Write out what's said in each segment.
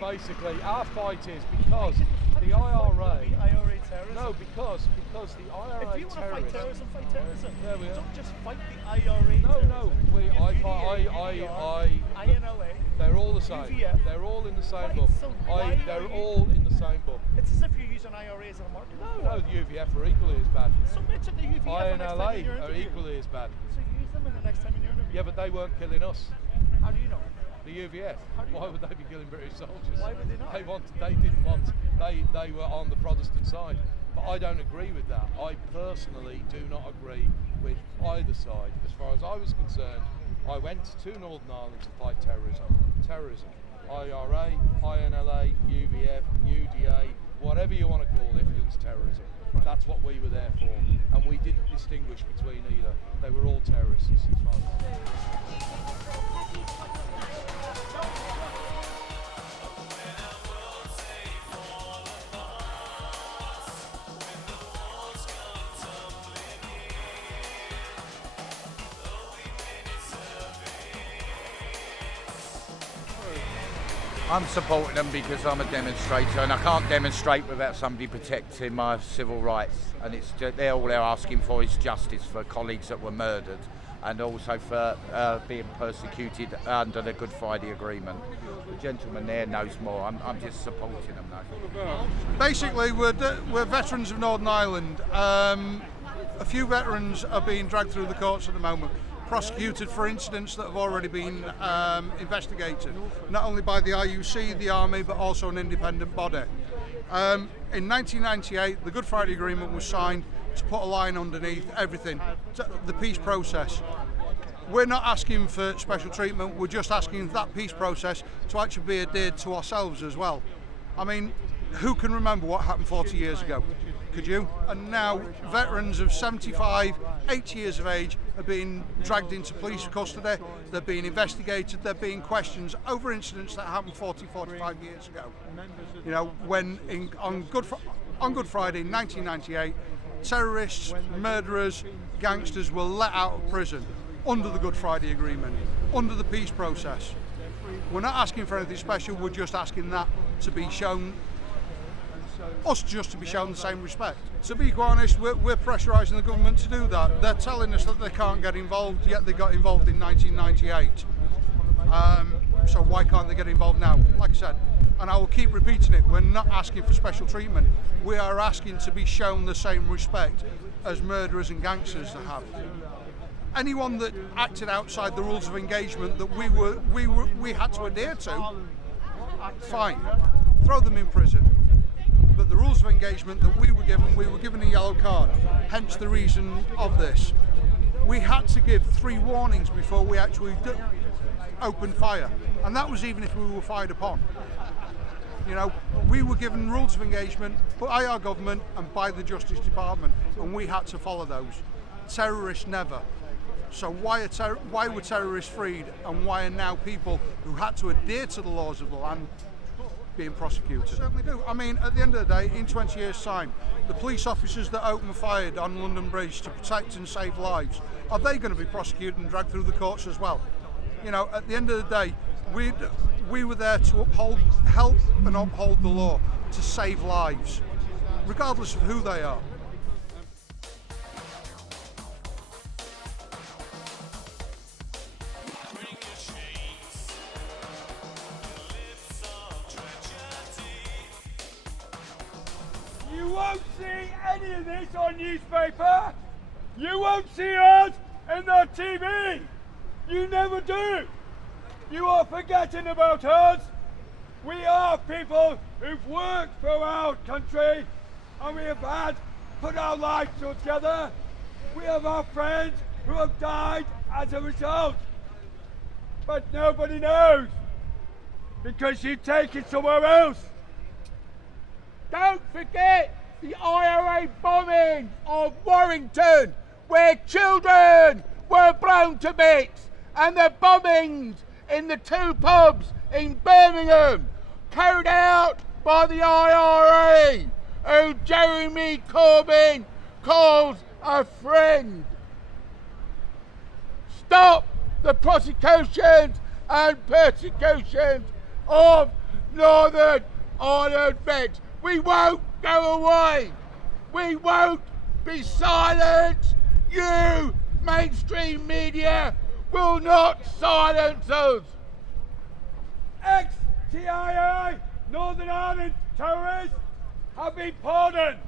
basically, our fight is because the IRA. No, because the IRA. If you want to fight terrorism, fight terrorism. There we are. Don't just fight the IRA. No. INLA. They're all the same. UVF. They're all in the same Right, book. so why They're are you- all in the same book. It's as if you're using IRA as a marketing tool. No, the UVF are equally as bad. So mention the UVF the next time in your INLA are interview. equally as bad. So use them in the next time in your interview. Yeah, but they weren't killing us. How do you know? The UVF. Why would they be killing British soldiers? Why would they not? They were on the Protestant side. But I don't agree with that. I personally do not agree with either side. As far as I was concerned, I went to Northern Ireland to fight terrorism. IRA, INLA, UVF, UDA, whatever you want to call it, it was terrorism. That's what we were there for. And we didn't distinguish between either. They were all terrorists. As far as I'm supporting them because I'm a demonstrator, and I can't demonstrate without somebody protecting my civil rights. And it's just, all they're asking for is justice for colleagues that were murdered, and also for being persecuted under the Good Friday Agreement. The gentleman there knows more. I'm just supporting them though. Basically, we're veterans of Northern Ireland. A few veterans are being dragged through the courts at the moment, prosecuted for incidents that have already been investigated, not only by the IUC, the Army, but also an independent body. In 1998, the Good Friday Agreement was signed to put a line underneath everything, the peace process. We're not asking for special treatment, we're just asking that peace process to actually be adhered to ourselves as well. I mean, who can remember what happened 40 years ago? Could you? And now veterans of 75, 80 years of age are being dragged into police custody, they're being investigated, they're being questioned over incidents that happened 40, 45 years ago. You know, when on Good Friday in 1998, terrorists, murderers, gangsters were let out of prison under the Good Friday Agreement, under the peace process. We're not asking for anything special, we're just asking that to be shown, us just to be shown the same respect. To be quite honest, we're pressurising the government to do that. They're telling us that they can't get involved, yet they got involved in 1998. So why can't they get involved now? Like I said, and I will keep repeating it, we're not asking for special treatment. We are asking to be shown the same respect as murderers and gangsters have. Anyone that acted outside the rules of engagement that we had to adhere to, fine, throw them in prison. But the rules of engagement that we were given a yellow card, hence the reason of this. We had to give 3 warnings before we actually opened fire, and that was even if we were fired upon. You know, we were given rules of engagement by our government and by the Justice Department, and we had to follow those. Terrorists never. So why were terrorists freed, and why are now people who had to adhere to the laws of the land being prosecuted? Certainly do. I mean, at the end of the day, in 20 years' time, the police officers that opened fire on London Bridge to protect and save lives, are they going to be prosecuted and dragged through the courts as well? You know, at the end of the day, we were there to help and uphold the law, to save lives, regardless of who they are. You won't see any of this on newspaper. You won't see us in the TV. You never do. You are forgetting about us. We are people who've worked for our country, and we have put our lives together. We have our friends who have died as a result. But nobody knows, because you take it somewhere else. Don't forget the IRA bombing of Warrington, where children were blown to bits, and the bombings in the 2 pubs in Birmingham, carried out by the IRA, who Jeremy Corbyn calls a friend. Stop the prosecutions and persecutions of Northern Ireland vets. We won't go away. We won't be silent. You, mainstream media, will not silence us. Ex-TIA Northern Ireland terrorists have been pardoned.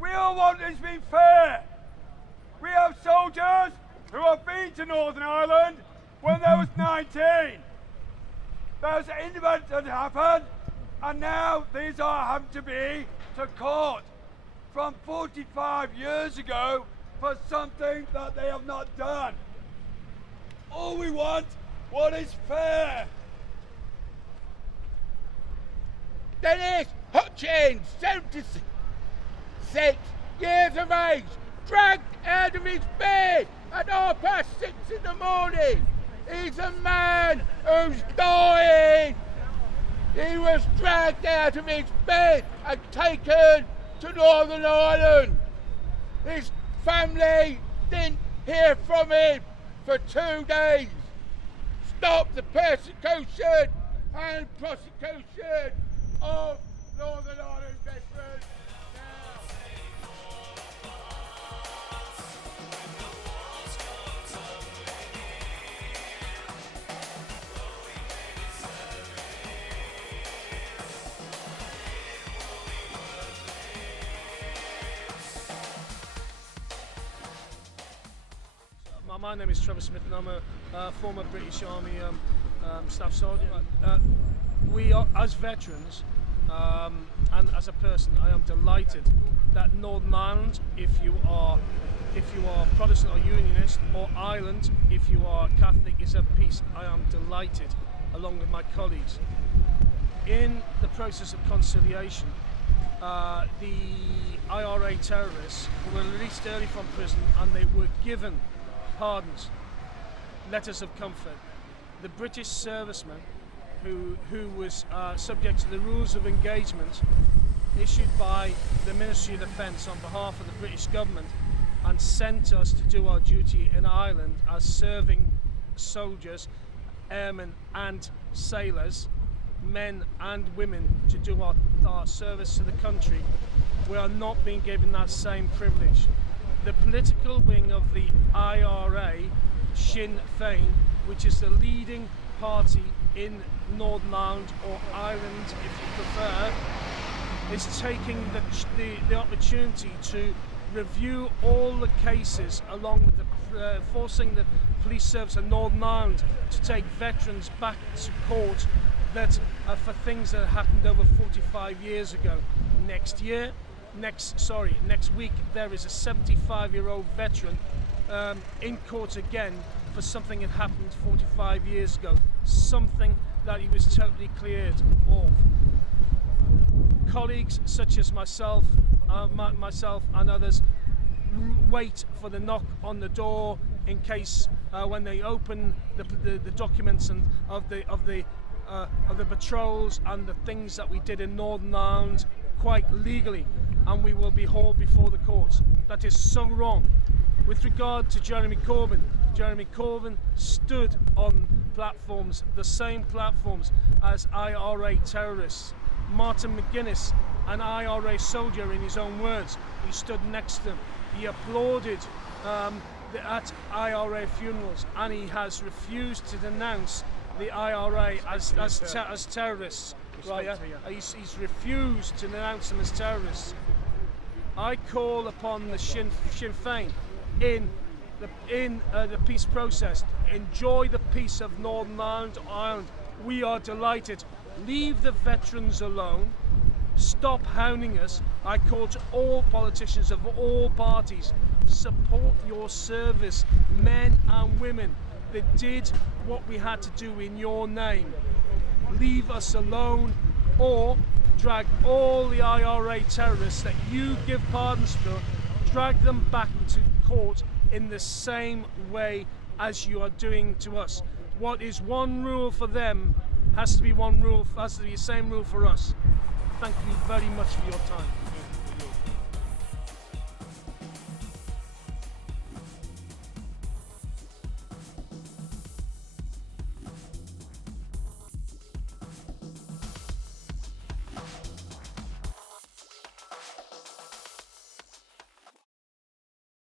We all want this to be fair. We have soldiers who have been to Northern Ireland when they was 19. There's an event that happened, and now these are having to be to court from 45 years ago for something that they have not done. All we want, what is fair. Dennis Hutchins, 76 years of age, dragged out of his bed at 6:30 in the morning. He's a man who's dying. He was dragged out of his bed and taken to Northern Ireland. His family didn't hear from him for 2 days. Stop the persecution and prosecution of Northern Ireland veterans now. My name is Trevor Smith and I'm a former British Army staff sergeant. We are, as veterans and as a person, I am delighted that Northern Ireland, if you are Protestant or Unionist, or Ireland, if you are Catholic, is at peace. I am delighted, along with my colleagues. In the process of conciliation, the IRA terrorists were released early from prison and they were given pardons, letters of comfort. The British serviceman who was subject to the rules of engagement issued by the Ministry of Defence on behalf of the British government and sent us to do our duty in Ireland as serving soldiers, airmen and sailors, men and women, to do our service to the country. We are not being given that same privilege. The political wing of the IRA, Sinn Féin, which is the leading party in Northern Ireland, or Ireland if you prefer, is taking the opportunity to review all the cases, along with forcing the police service of Northern Ireland to take veterans back to court that for things that happened over 45 years ago. Next week there is a 75-year-old veteran in court again for something that happened 45 years ago, something that he was totally cleared of. Colleagues such as myself and others wait for the knock on the door in case when they open the documents and of the patrols and the things that we did in Northern Ireland quite legally, and we will be hauled before the courts. That is so wrong. With regard to Jeremy Corbyn stood on platforms, the same platforms as IRA terrorists. Martin McGuinness, an IRA soldier in his own words, he stood next to them. He applauded at IRA funerals, and he has refused to denounce the IRA as terrorists. Right? He's refused to denounce them as terrorists. I call upon the Sinn Féin in the peace process. Enjoy the peace of Northern Ireland. We are delighted. Leave the veterans alone. Stop hounding us. I call to all politicians of all parties, support your service, men and women that did what we had to do in your name. Leave us alone, or drag all the IRA terrorists that you give pardons for, drag them back to court in the same way as you are doing to us. What is one rule for them has to be the same rule for us. Thank you very much for your time.